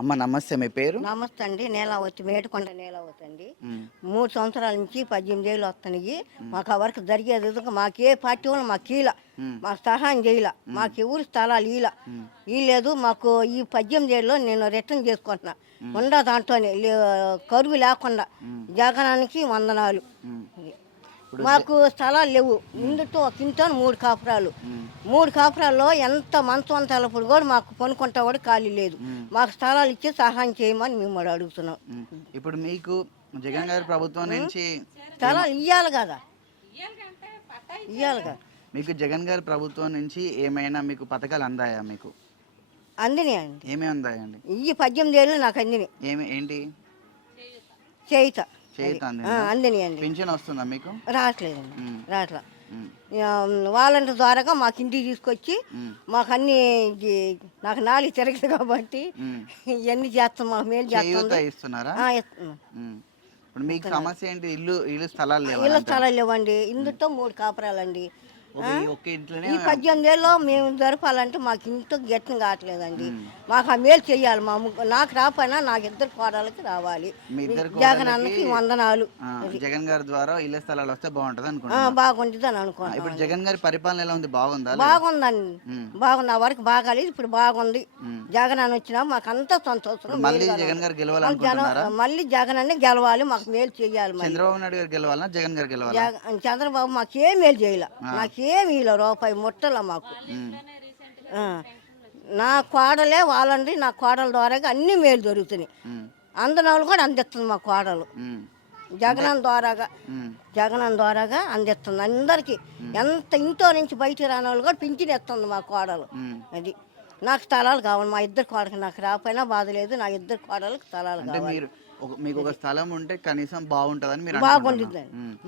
అమ్మ నమస్తే, మీ పేరు? నమస్తే అండి. నీలావతి, మేటకొండ నీలావతి అండి. 3 సంవత్సరాల నుంచి 18 ఏళ్ళు వస్తున్నాయి. మాకు ఆ వరకు జరిగేది విధంగా మాకు ఏ పార్టీ వాళ్ళు మాకు ఇలా మాకు సహాయం చేయలే. మాకు ఎవరు స్థలాలు ఇలా లేదు. మాకు ఈ 18 ఏళ్ళలో నేను రిటర్న్ చేసుకుంటున్నా ఉండా దాంట్లోనే కరువు లేకుండా జగనానికి వందనాలు. మాకు స్థలాలు లేవు. ఇందుతో ఒక ఇంట్లో 3 కాపురాలు. 3 కాపురాల్లో ఎంత మంచం తలపుడు కూడా మాకు కొనుక్కుంటా కూడా ఖాళీ లేదు. మాకు స్థలాలు ఇచ్చి సహాయం చేయమని మేము కూడా అడుగుతున్నాం. ఇప్పుడు మీకు జగన్ గారి ప్రభుత్వం నుంచి స్థలాలు ఇవ్వాలి కదా, ఇవ్వాలి కదా. మీకు జగన్ గారి ప్రభుత్వం నుంచి ఏమైనా మీకు పథకాలు అందాయా? మీకు అందినాయి అండి. ఏమేమి అందాయండి? ఈ 18 ఏళ్ళు నాకు అందినాయి. ఏంటి? చేయిత అందినాయి అండి. పింఛన్ వస్తుందా మీకు? రావట్లేదండి, రావట్లా. వాలంటీర్ ద్వారాగా మాకు ఇంటికి తీసుకొచ్చి మాకు అన్ని నాకు నాలుగు తిరగదు కాబట్టి ఇవన్నీ చేస్తాం. మాకు మేలు చేస్తున్నారా? ఇప్పుడు మీకు సమస్య ఏంటి? ఇల్లు స్థలాలు లేవండి. ఇందుతో 3 కాపురాలండి. ఈ 18 ఏళ్ళలో మేము జరపాలంటే మాకు ఇంత గట్టిన కావట్లేదండి. మాకు ఆ మేలు చెయ్యాలి. నాకు రాపోయినా నాకు 2 కోడలకి రావాలి. జగన్ అన్నకి వందనాలు. జగన్ గారి ద్వారా ఇళ్ళ స్థలాలు వస్తే బాగుంటది బాగుంటుంది అని అనుకున్నాను. ఇప్పుడు జగన్ గారి పరిపాలన ఎలా ఉంది? బాగుందండి. బాగుంది. ఆ వరకు బాగాలేదు, ఇప్పుడు బాగుంది. జగన్ అని వచ్చినా మాకు అంతా సంతోషం. మళ్ళీ జగన్ గారు గెలవాలి. మళ్ళీ జగన్ అన్ని గెలవాలి. మాకు మేలు చెయ్యాలి. చంద్రబాబు నాయుడు గారు గెలవాలా, జగన్ గారు గెలవాలి? చంద్రబాబు మాకేం మేలు చేయాలి. నాకేమి ఇలా రూపాయి ముట్టల మాకు. నా కోడలే వాళ్ళండి. నా కోడల ద్వారా అన్ని మేలు జరుగుతున్నాయి. అందనాలు కూడా అందిస్తుంది మా కోడలు. జగన్ ద్వారాగా అందిస్తుంది అందరికి. ఎంత ఇంట్లో నుంచి బయట రాని వాళ్ళు కూడా పింఛన్ ఇస్తుంది మా కోడలు. అది నాకు స్థలాలు కావాలి. మా 2 కోడలకి నాకు రాకపోయినా బాధ లేదు. నా 2 కోడలకు స్థలాలు కావాలి. మీకు ఒక స్థలం ఉంటే కనీసం బాగుంటుందని మీరు బాగుంటుంది.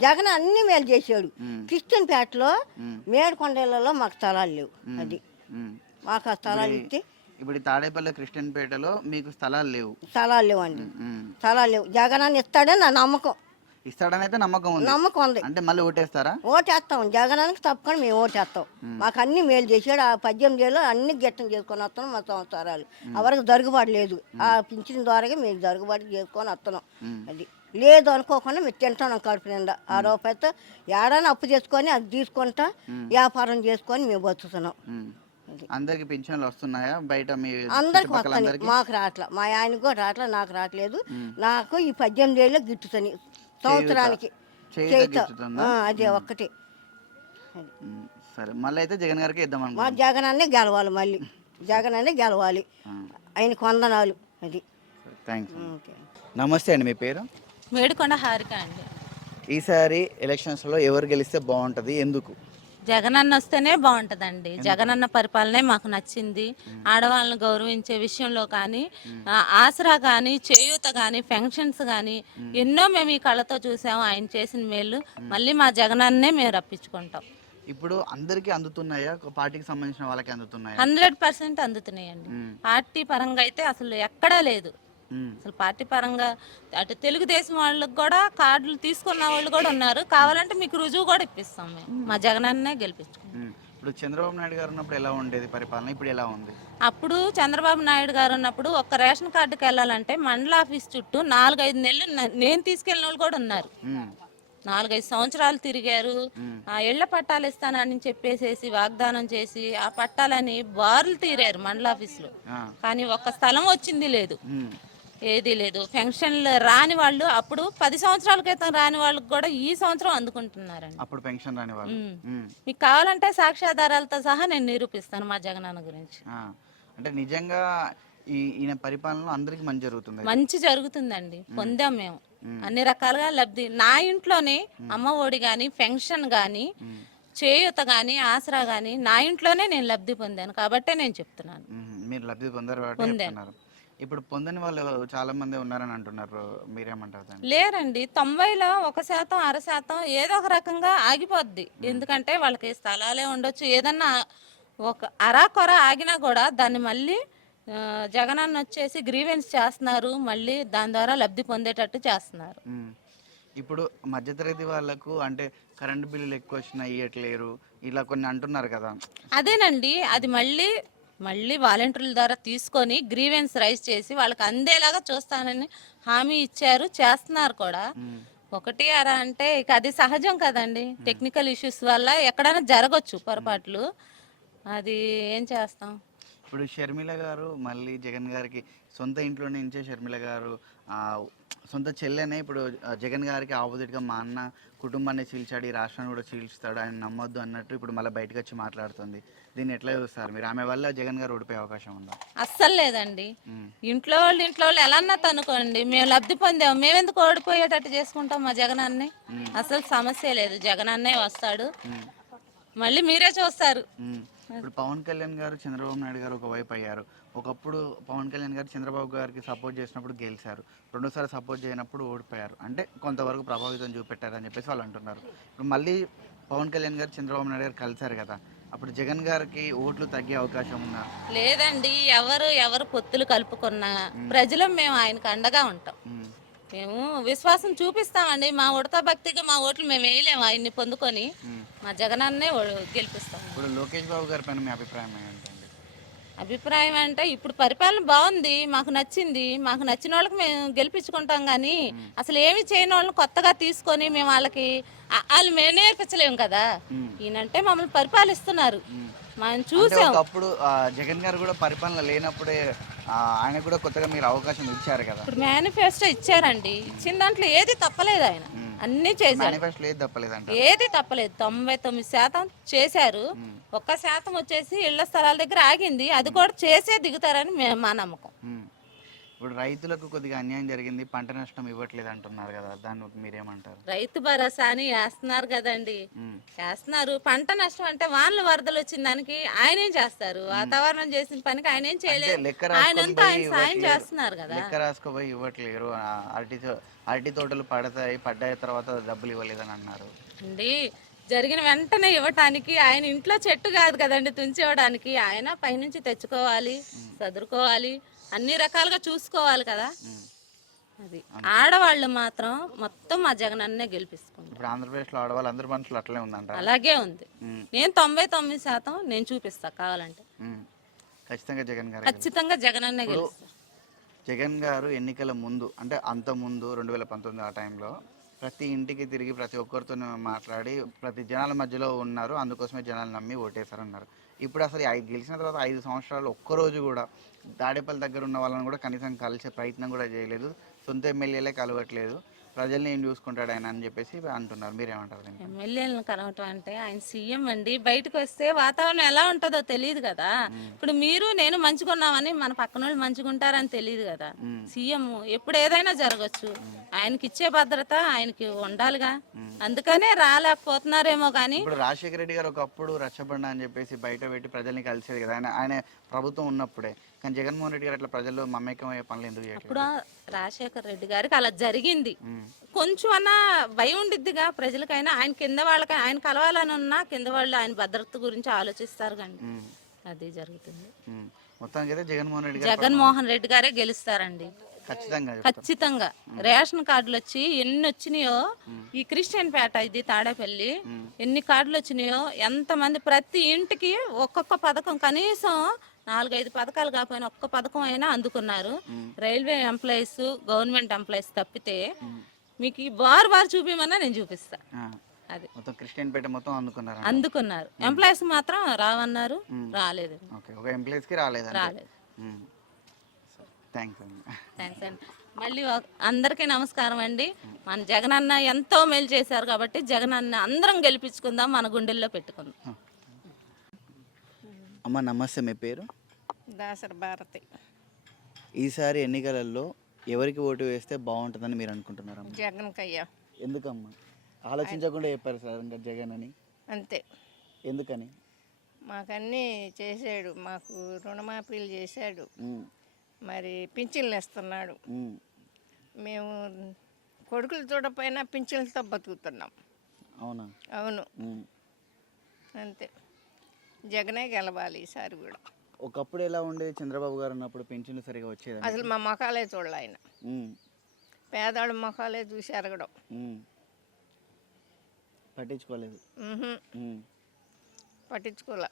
జగన్ అన్ని మేలు చేసాడు. క్రిస్టియన్ పేటలో మేడకొండలలో మాకు స్థలాలు లేవు. అది మాకు ఆ స్థలాలు ఇస్తే. ఇప్పుడు తాడేపల్లి క్రిస్టియన్ పేటలో మీకు స్థలాలు లేవండి. స్థలాలు లేవు. జగన్ అని ఇస్తాడని నా నమ్మకం. ఇస్తాడని అయితే నమ్మకం ఉంది. అంటే మళ్ళీ ఓటేస్తారా? ఓటేస్తాం. జగనానికి తప్పకుండా మేము ఓటేస్తాం. మాకు అన్ని మేలు చేసాడు. ఆ 18 ఏళ్ళు అన్ని గట్టం చేసుకొని వస్తున్నాం. మా సంవత్సరాలు ఎవరికి జరుగుబాటు లేదు. ఆ పింఛన్ ద్వారా మేము జరుగుబాటు చేసుకొని వస్తున్నాం. అది లేదు అనుకోకుండా మేము తింటున్నాం కడుపు నిండా. ఆ రూపాయితో ఏడాది అప్పు చేసుకొని అది తీసుకుంటా వ్యాపారం చేసుకొని మేము బతుకుతున్నాం. అందరికి పింఛన్లు వస్తున్నాయా? బయట అందరికి వస్తాయి. మాకు రావట్లా. మా ఆయనకు కూడా రావట్లా, నాకు రావట్లేదు. నాకు ఈ 18 ఏళ్ళు గిట్టుతుంది సంవత్సరానికి. అదే ఒక్కటి. సరే, మళ్ళీ అయితే జగన్ గారికి ఇద్దాం. మా జగన్ అన్నే గెలవాలి. మళ్ళీ జగన్ అన్నే గెలవాలి. ఆయనకు వందనాలు. అది నమస్తే అండి, మీ పేరు? మేడికొండ హారిక అండి. ఈసారి ఎలక్షన్స్లో ఎవరు గెలిస్తే బాగుంటుంది, ఎందుకు? జగనన్న వస్తేనే బాగుంటుందండి. జగనన్న పరిపాలనే మాకు నచ్చింది. ఆడవాళ్ళని గౌరవించే విషయంలో కానీ, ఆసరా కానీ, చేయూత కానీ, పెన్షన్స్ కానీ ఎన్నో మేము ఈ కళ్ళతో చూసాము. ఆయన చేసిన మేలు మళ్ళీ మా జగనన్నే మేము రప్పించుకుంటాం. ఇప్పుడు అందరికీ అందుతున్నాయా? పార్టీకి సంబంధించిన వాళ్ళకి అందుతున్నాయా? 100% అందుతున్నాయండి. పార్టీ పరంగా అయితే అసలు ఎక్కడా లేదు. అసలు పార్టీ పరంగా అటు తెలుగుదేశం వాళ్ళకి కూడా కార్డులు తీసుకున్న వాళ్ళు కూడా ఉన్నారు. కావాలంటే మీకు రుజువు కూడా ఇప్పిస్తాం. మేము మా జగనన్నే గెలిపించుకుంటాం. ఇప్పుడు చంద్రబాబు నాయుడు గారు ఉన్నప్పుడు ఎలా ఉండేది పరిపాలన, ఇప్పుడు ఎలా ఉంది? అప్పుడు చంద్రబాబు నాయుడు గారు ఉన్నప్పుడు ఒక్క రేషన్ కార్డుకి వెళ్ళాలంటే మండల ఆఫీస్ చుట్టూ 4-5 నెలలు నేను తీసుకెళ్ళిన వాళ్ళు కూడా ఉన్నారు. 4-5 సంవత్సరాలు తిరిగారు. ఆ ఇళ్ల పట్టాలు ఇస్తానని చెప్పేసేసి వాగ్దానం చేసి ఆ పట్టాలని బారులు తీరారు మండల ఆఫీసులో. కానీ ఒక్క స్థలం వచ్చింది లేదు, ఏది లేదు. పెన్షన్లు రాని వాళ్ళు అప్పుడు 10 సంవత్సరాల క్రితం రాని వాళ్ళకి కూడా ఈ సంవత్సరం అందుకుంటున్నారండి. అప్పుడు పెన్షన్ రాని వాళ్ళు. మీకు కావాలంటే సాక్ష్యాధారాలతో సహా నేను నిరూపిస్తాను మా జగనన్న గురించి. అంటే నిజంగా ఈయన పరిపాలనలో అందరికి మంచి జరుగుతుంది. మంచి జరుగుతుందండి. పొందాం మేము అన్ని రకాలుగా లబ్ధి. నా ఇంట్లోనే అమ్మ ఒడి గాని, పెన్షన్ గాని, చేయూత గాని, ఆసరా గాని నా ఇంట్లోనే నేను లబ్ధి పొందాను కాబట్టే నేను చెప్తున్నాను. మీరు లబ్ధి పొందారు. ఇప్పుడు పొందని వాళ్ళు చాలా మంది ఉన్నారని అంటున్నారు, మీరేమంటారు? లేరండి, 90లో 1%, 1/2% ఏదో ఒక రకంగా ఆగిపోద్ది. ఎందుకంటే వాళ్ళకి స్థలాలే ఉండొచ్చు. ఏదన్నా ఒక అరాకొర ఆగినా కూడా దాన్ని మళ్ళీ జగనన్న వచ్చేసి గ్రీవెన్స్ చేస్తున్నారు. మళ్ళీ దాని ద్వారా లబ్ధి పొందేటట్టు చేస్తున్నారు. ఇప్పుడు మధ్యతరగతి వాళ్ళకు అంటే కరెంటు బిల్లులు ఎక్కువ వచ్చినా ఇవ్వట్లేరు, ఇలా కొన్ని అంటున్నారు కదా. అదేనండి, అది మళ్ళీ మళ్ళీ వాలంటీర్ల ద్వారా తీసుకొని గ్రీవెన్స్ రైజ్ చేసి వాళ్ళకి అందేలాగా చూస్తానని హామీ ఇచ్చారు, చేస్తున్నారు కూడా. ఒకటి అరా అంటే ఇక అది సహజం కదండి, టెక్నికల్ ఇష్యూస్ వల్ల ఎక్కడైనా జరగచ్చు పొరపాట్లు, అది ఏం చేస్తాం. ఇప్పుడు షర్మిల గారు మళ్ళీ జగన్ గారికి సొంత ఇంట్లో నుంచే షర్మిల గారు సొంత చెల్లెనే ఇప్పుడు జగన్ గారికి ఆపోజిట్గా మా అన్న కుటుంబాన్ని చీల్చాడు, ఈ రాష్ట్రాన్ని కూడా చీల్చుతాడు, ఆయన నమ్మొద్దు అన్నట్టు ఇప్పుడు మళ్ళీ బయటకు వచ్చి మాట్లాడుతుంది. దీన్ని ఎట్లా చూస్తారు మీరు? ఆమె వల్ల జగన్ గారు ఓడిపోయే అవకాశం ఉందా? అస్సలు లేదండి. ఇంట్లో వాళ్ళు ఎలా అన్నది అనుకోండి, మేము లబ్ధి పొందాము, మేమెందుకు ఓడిపోయేటట్టు చేసుకుంటాం మా జగన్ అన్నే. అసలు సమస్య లేదు, జగన్ అన్నే వస్తాడు, మళ్ళీ మీరే చూస్తారు. ఇప్పుడు పవన్ కళ్యాణ్ గారు చంద్రబాబు నాయుడు గారు ఒకవైపు అయ్యారు. ఒకప్పుడు పవన్ కళ్యాణ్ గారు చంద్రబాబు గారికి సపోర్ట్ చేసినప్పుడు గెలిచారు, రెండోసారి సపోర్ట్ చేయనప్పుడు ఓడిపోయారు, అంటే కొంతవరకు ప్రభావితం చూపెట్టారని చెప్పేసి వాళ్ళు అంటున్నారు. ఇప్పుడు మళ్ళీ పవన్ కళ్యాణ్ గారు చంద్రబాబు నాయుడు గారు కలిశారు కదా, అప్పుడు జగన్ గారికి ఓట్లు తగ్గే అవకాశం ఉందా? లేదండి, ఎవరు పొత్తులు కలుపుకున్నా ప్రజలు మేము ఆయనకు అండగా ఉంటాం. మేము విశ్వాసం చూపిస్తామండి, మా ఉడతా భక్తిగా మా ఓట్లు మేము వేయలేము, ఆయన్ని పొందుకొని మా జగనాన్నే గెలిపిస్తాం. ఇప్పుడు లోకేష్ బాబు గారి పైన మీ అభిప్రాయం ఏంటండి? అభిప్రాయం అంటే ఇప్పుడు పరిపాలన బాగుంది, మాకు నచ్చింది, మాకు నచ్చిన వాళ్ళకి మేము గెలిపించుకుంటాం, కానీ అసలు ఏమి చేయని వాళ్ళని కొత్తగా తీసుకొని మేము వాళ్ళు మేము నేర్పించలేము కదా. ఈయనంటే మమ్మల్ని పరిపాలిస్తున్నారు, మనం చూసాం. అప్పుడు జగన్ గారు కూడా పరిపాలన లేనప్పుడే ఆయన కూడా కొత్తగా మీరు అవకాశం ఇచ్చారు కదా. ఇప్పుడు మేనిఫెస్టో ఇచ్చారండి, ఇచ్చిన దాంట్లో ఏది తప్పలేదు, ఆయన అన్ని చేశారు, ఏది తప్పలేదు, 99% చేశారు. 1% వచ్చేసి ఇళ్ల స్థలాల దగ్గర ఆగింది, అది కూడా చేసే దిగుతారని మా నమ్మకం. ఇప్పుడు రైతులకు కొద్దిగా అన్యాయం జరిగింది, పంట నష్టం ఇవ్వట్లేదు అంటున్నారు కదా, దాన్ని మీరేమంటారు? రైతు భరోసా అని వేస్తున్నారు కదండి, వేస్తున్నారు. పంట నష్టం అంటే వానలు వరదలు వచ్చిన దానికి ఆయన ఏం చేస్తారు, వాతావరణం చేసిన పనికి ఆయన ఏం చేయలేదు, ఆయన సాయం చేస్తున్నారు కదా. లెక్క రాసుకోపోయి ఇవ్వట్లేరు, అరటి తోటలు పడ్డాయి తర్వాత డబ్బులు ఇవ్వలేదని అన్నారు అండి. జరిగిన వెంటనే ఇవ్వటానికి ఆయన ఇంట్లో చెట్టు కాదు కదండి తుంచివ్వడానికి, ఆయన పైనుంచి తెచ్చుకోవాలి, చదువుకోవాలి, అన్ని రకాలుగా చూసుకోవాలి కదా. అది ఆడవాళ్ళు మాత్రం మొత్తం మా జగన్ అన్నే గెలిపిస్తుంది. ఇప్పుడు ఆంధ్రప్రదేశ్ లో ఆడవాళ్ళు అందరి మనుషులు అట్లే ఉందంట. అలాగే ఉంది, నేను 99% నేను చూపిస్తా కావాలంటే. ఖచ్చితంగా జగన్ గారు, ఖచ్చితంగా జగన్ అన్నే గెలుస్తారు. జగన్ గారు ఎన్నికల ముందు అంటే అంత ముందు 2019 ఆ టైంలో ప్రతి ఇంటికి తిరిగి ప్రతి ఒక్కరితో మాట్లాడి ప్రతి జనాల మధ్యలో ఉన్నారు, అందుకోసమే జనాలు నమ్మి ఓటేశారన్నారు. ఇప్పుడు అసలు గెలిచిన తర్వాత 5 సంవత్సరాలు ఒక్కరోజు కూడా తాడేపల్లి దగ్గర ఉన్న వాళ్ళని కూడా కనీసం కలిసే ప్రయత్నం కూడా చేయలేదు, సొంత ఎమ్మెల్యేలే కలవట్లేదు, ప్రజల్ని ఏం చూసుకుంటాడు ఆయన అని చెప్పేసి అంటున్నారు. మీరేమంటారు? ఎమ్మెల్యేలను కలవటం అంటే ఆయన సీఎం అండి, బయటకు వస్తే వాతావరణం ఎలా ఉంటుందో తెలియదు కదా. ఇప్పుడు మీరు నేను మంచుకున్నామని మన పక్కన వాళ్ళు మంచుకుంటారని తెలియదు కదా. సీఎం ఎప్పుడు ఏదైనా జరగచ్చు, ఆయనకి ఇచ్చే భద్రత ఆయనకి ఉండాలిగా, అందుకనే రాలేకపోతున్నారేమో. కానీ ఇప్పుడు రాజశేఖర రెడ్డి గారు ఒకప్పుడు రచ్చబండ అని చెప్పేసి బయట పెట్టి ప్రజల్ని కలిసేది కదా ఆయన ప్రభుత్వం ఉన్నప్పుడే, కానీ జగన్మోహన్ రెడ్డి గారు అట్లా ప్రజల్లో మమేకమయ్యే పనులు ఎందుకు చేయట్లేదు? అప్పుడు రాజశేఖర రెడ్డి గారికి అలా జరిగింది, కొంచెం అన్నా భయం ఉండిద్దిగా ప్రజలకైనా. ఆయన కింద వాళ్ళకి ఆయన కలవాలని ఉన్నా కింద వాళ్ళు ఆయన భద్రత గురించి ఆలోచిస్తారు కానీ అది జరుగుతుంది. మొత్తానికి జగన్మోహన్ రెడ్డి గారే గెలుస్తారండి ఖచ్చితంగా. రేషన్ కార్డులు వచ్చి ఎన్ని వచ్చినాయో, ఈ క్రిస్టియన్ పేట ఇది తాడేపల్లి, ఎన్ని కార్డులు వచ్చినాయో, ఎంతమంది ప్రతి ఇంటికి ఒక్కొక్క పథకం, కనీసం 4-5 పథకాలు కాకపోయినా ఒక్క పథకం అయినా అందుకున్నారు. రైల్వే ఎంప్లాయీస్, గవర్నమెంట్ ఎంప్లాయీస్ తప్పితే మీకు బారు చూపించమన్నా నేను చూపిస్తా. అది క్రిస్టియన్ పేట మొత్తం అందుకున్నారు. ఎంప్లాయీస్ మాత్రం రావన్నారు, రాలేదు. థ్యాంక్స్ అండి. మళ్ళీ అందరికీ నమస్కారం అండి. మన జగన్ అన్న ఎంతో మేలు చేశారు కాబట్టి జగన్ అన్న అందరం గెలిపించుకుందాం, మన గుండెల్లో పెట్టుకుందాం. అమ్మ నమస్తే, మీ పేరు? దాసరి భారతి. ఈసారి ఎన్నికలలో ఎవరికి ఓటు వేస్తే బాగుంటుందని మీరు అనుకుంటున్నారు? జగన్ కయ్యా. ఎందుకమ్మా? ఆలోచించకుండా చెప్పారు సార్ ఇంకా జగన్ అని. అంతే. ఎందుకని? మాకన్నీ చేశాడు, మాకు రుణమాఫీలు చేశాడు, మరి పింఛన్లు ఇస్తున్నాడు. మేము కొడుకులు చూడపోయినా పింఛన్లతో బతుకుతున్నాం. అవునా? అవును, అంతే. జగనే గెలవాలి ఈసారి కూడా. ఒకప్పుడు ఎలా ఉండేది? చంద్రబాబు గారు ఉన్నప్పుడు పింఛన్లు సరిగా వచ్చేది? అసలు మా మొఖాలే చూడాలి ఆయన. పేదవాళ్ళ మొఖాలే చూసి అరగడం. పట్టించుకోలేదు. పట్టించుకోలే.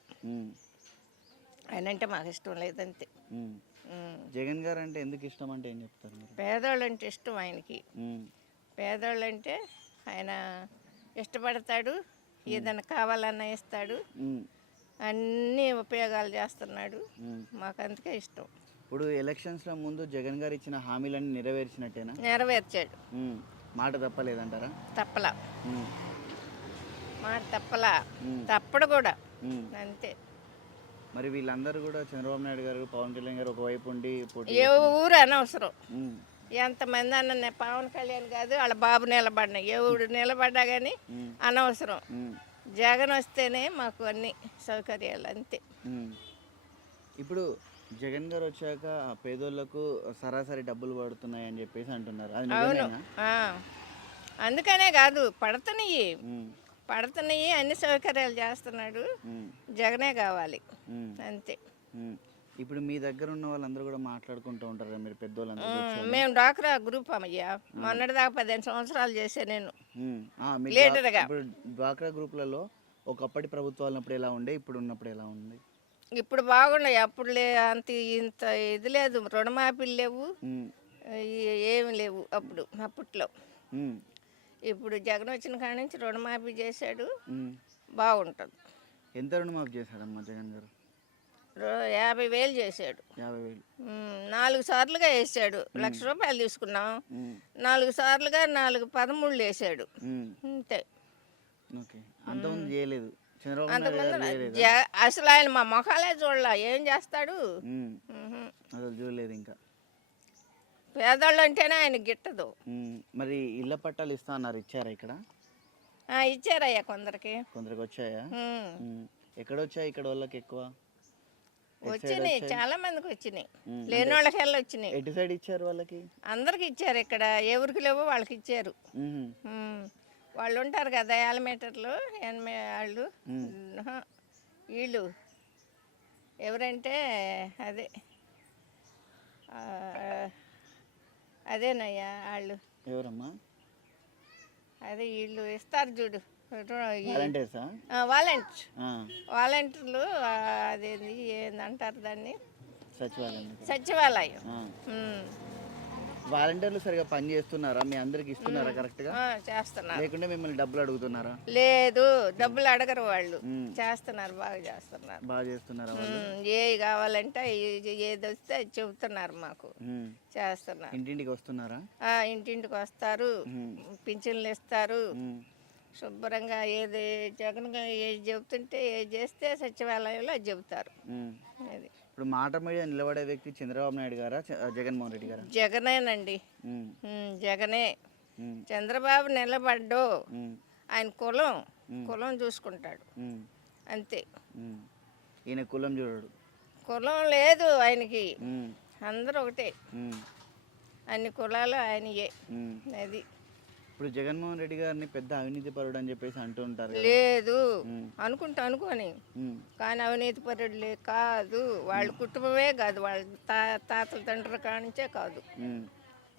ఆయన అంటే మాకు ఇష్టం లేదంతే. ఉమ్. ఉమ్. జగన్ గారు అంటే ఎందుకు ఇష్టం అంటే ఏం చెప్తారు మీరు? పేదోళ్ళు అంటే ఇష్టం ఆయనకి. ఉమ్. పేదోళ్ళు అంటే ఆయన ఇష్టపడతాడు, ఏదైనా కావాలన్నా ఇస్తాడు, ఉమ్. అన్ని ఉపయోగాలు చేస్తున్నాడు. ఉమ్. మాకు అందుకే ఇష్టం. ఇప్పుడు ఎలక్షన్స్లో ముందు జగన్ గారు ఇచ్చిన హామీలన్నీ నెరవేర్చినట్టేనా? నెరవేర్చాడు. ఉమ్. మాట తప్పలేదంటారా? తప్పలా, ఉమ్. మాట తప్పలా, ఉమ్. తప్పడు కూడా ఉమ్. అంతే. మరి వీళ్ళందరూ కూడా చంద్రబాబు నాయుడు గారు, పవన్ కళ్యాణ్ గారు ఒకవైపు ఉండి పోటీ ఏ ఊరు అనవసరం, ఉమ్. ఎంతమంది అన్న పవన్ కళ్యాణ్ కాదు వాళ్ళ బాబు నిలబడినా ఎవడు నిలబడ్డా కానీ ఉమ్. అనవసరం. ఉమ్. జగన్ వస్తేనే మాకు అన్ని సౌకర్యాలు అంతే. ఉమ్. ఇప్పుడు జగన్ గారు వచ్చాక పేదోళ్లకు సరాసరి డబ్బులు పడుతున్నాయి అని చెప్పేసి అంటున్నారు, అది అవును. నిజమేనా? ఆ. అందుకనే కాదు, పడుతున్నాయి ఉమ్. పడుతున్నాయి, అన్ని సౌకర్యాలు చేస్తున్నాడు. ఉమ్. జగనే కావాలి ఉమ్. అంతే. ఉమ్. ఇప్పుడు మీ దగ్గర ఉన్న వాళ్ళందరూ కూడా మాట్లాడుకుంటూ ఉంటారు కదా, మీరు పెద్దోళ్ళందరూ కూర్చొని. మేము డాక్రా గ్రూప్ అమ్మయ్యా, మొన్నటిదాకా 15 సంవత్సరాలు చేసే నేను ఉమ్. మీ లీడర్గా. ఇప్పుడు డ్వాక్రా గ్రూప్లలో ఒకప్పటి ప్రభుత్వాలు ఉన్నప్పుడు ఎలా ఉండే, ఇప్పుడు ఉన్నప్పుడు ఎలా ఉంది? ఇప్పుడు బాగున్నాయి. అప్పుడు అంత ఇంత ఇది లేదు, రుణమాఫీలు లేవు, ఉమ్. ఏమి లేవు అప్పట్లో. ఉమ్. ఇప్పుడు జగన్ వచ్చిన కాడ నుంచి రుణమాఫీ చేశాడు, ఉమ్. బాగుంటుంది. ఎంత రుణమాఫీ చేశాడమ్మా జగన్ గారు? 50,000 చేశాడు. 50,000. 4 సార్లుగా వేసాడు. ₹1,00,000 తీసుకున్నాం, 4 సార్లుగా 13 వేసాడు ఉమ్. అంతే. ఓకే. అంతకుముందు చేయలేదు చంద్రబాబు నాయుడు అంతకుముందు గారు చేయలేదా? అసలు ఆయన మా మొఖాలే చూడలా, ఏం చేస్తాడు. ఉమ్. ఉహు. అసలు చూడలేదు ఇంకా. పేదోళ్ళు అంటేనే ఆయన గిట్టదు. మరి ఇళ్ళ పట్టాలు ఇస్తా అన్నారు, ఇచ్చారా ఇక్కడ? ఇచ్చారయ్యా కొందరికి. కొందరికి వచ్చాయా? ఉమ్. ఎక్కడ వచ్చాయి ఇక్కడ వాళ్ళకి ఎక్కువ? వచ్చినాయి, చాలా మందికి వచ్చినాయి, లేని వాళ్ళకి వెళ్ళి వచ్చినాయి. ఎటు సైడ్ ఇచ్చారు వాళ్ళకి? అందరికి ఇచ్చారు. ఇక్కడ ఎవరికి లేవో వాళ్ళకి ఇచ్చారు. వాళ్ళు ఉంటారు కదా యాలమీటర్లు, వాళ్ళు వీళ్ళు ఎవరంటే అదే అదేనయ్యా వాళ్ళు. ఎవరమ్మా? అదే వీళ్ళు ఇస్తారు చూడు, వాలంటీర్సా? వాలంటీర్లు. అదేంది ఏందంటారు దాన్ని? సచివాలయం. సచివాలయం. వాలంటీర్లు సరిగా పని చేస్తున్నారా? మీ అందరికి ఇస్తున్నారా కరెక్ట్ గా? చేస్తున్నారు. లేకుంటే మిమ్మల్ని డబ్బులు అడుగుతున్నారా? లేదు, డబ్బులు అడగరు వాళ్ళు, చేస్తున్నారు, బాగా చేస్తున్నారు. బాగా చేస్తున్నారా వాళ్ళు? ఏ కావాలంటే ఏది వస్తే అది చెబుతున్నారు మాకు, చేస్తున్నారు. ఇంటింటికి వస్తున్నారా? ఇంటింటికి వస్తారు, పింఛన్లు ఇస్తారు శుభ్రంగా. ఏది జగన్ ఏది చెబుతుంటే ఏది చేస్తే సచివాలయంలో అది చెబుతారు. అది ఇప్పుడు మాట మీద నిలబడే వ్యక్తి చంద్రబాబు నాయుడు గారా, జగన్మోహన్ రెడ్డి గారా? జగనేనండి. జగనే. చంద్రబాబు నిలబడ్డు, ఆయన కులం చూసుకుంటాడు అంతే. ఈయన కులం చూడడు. కులం లేదు ఆయనకి, అందరూ ఒకటే, అన్ని కులాలు ఆయనయే. అది ఇప్పుడు జగన్మోహన్ రెడ్డి గారిని పెద్ద అవినీతి పరుడు అని చెప్పేసి అంటూ ఉంటారు. లేదు అనుకొని, కానీ అవినీతి పరుడులే కాదు. వాళ్ళ కుటుంబమే కాదు, వాళ్ళ తాతల తండ్రి కానించే కాదు,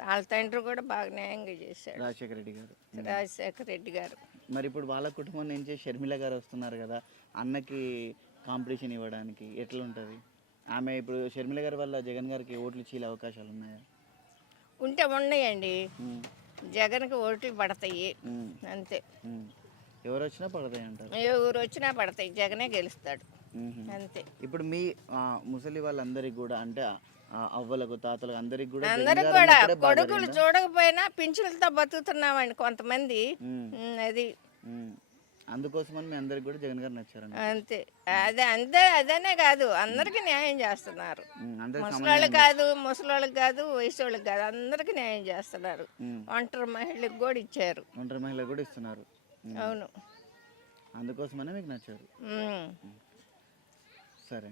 వాళ్ళ తండ్రి కూడా బాగా న్యాయంగా చేశాడు, రాజశేఖర రెడ్డి గారు. మరి ఇప్పుడు వాళ్ళ కుటుంబం నుంచి షర్మిల గారు వస్తున్నారు కదా, అన్నకి కాంపిటీషన్ ఇవ్వడానికి ఎట్లా ఉంటుంది? ఆమె ఇప్పుడు షర్మిల గారి వల్ల జగన్ గారికి ఓట్లు ఇచ్చే అవకాశాలు ఉన్నాయా? ఉంటే ఉన్నాయండి. జగన్కి ఓట్లు పడతాయి అంతే. ఎవరు వచ్చినా పడతాయి అంటారు? ఎవరు వచ్చినా పడతాయి, జగనే గెలుస్తాడు అంతే. ఇప్పుడు మీ ముసలి వాళ్ళందరికి కూడా, అంటే అవ్వలకు తాతలకు అందరికి కూడా కొడుకులు చూడకపోయినా పింఛన్లతో బతుకుతున్నామండి కొంతమంది. అది అందుకోసమని మీ అందరికి కూడా జగన్ గారు నచ్చారండి అంతే. అదనే కాదు, అందరికి న్యాయం చేస్తున్నారు. ముసలోళ్ళకి కాదు, వయసు వాళ్ళకి కాదు, అందరికి న్యాయం చేస్తున్నారు. ఒంటరి మహిళలకు కూడా ఇచ్చారు. ఒంటరి మహిళలకు కూడా ఇస్తున్నారు. అవును, అందుకోసమనే మీకు నచ్చారు. సరే.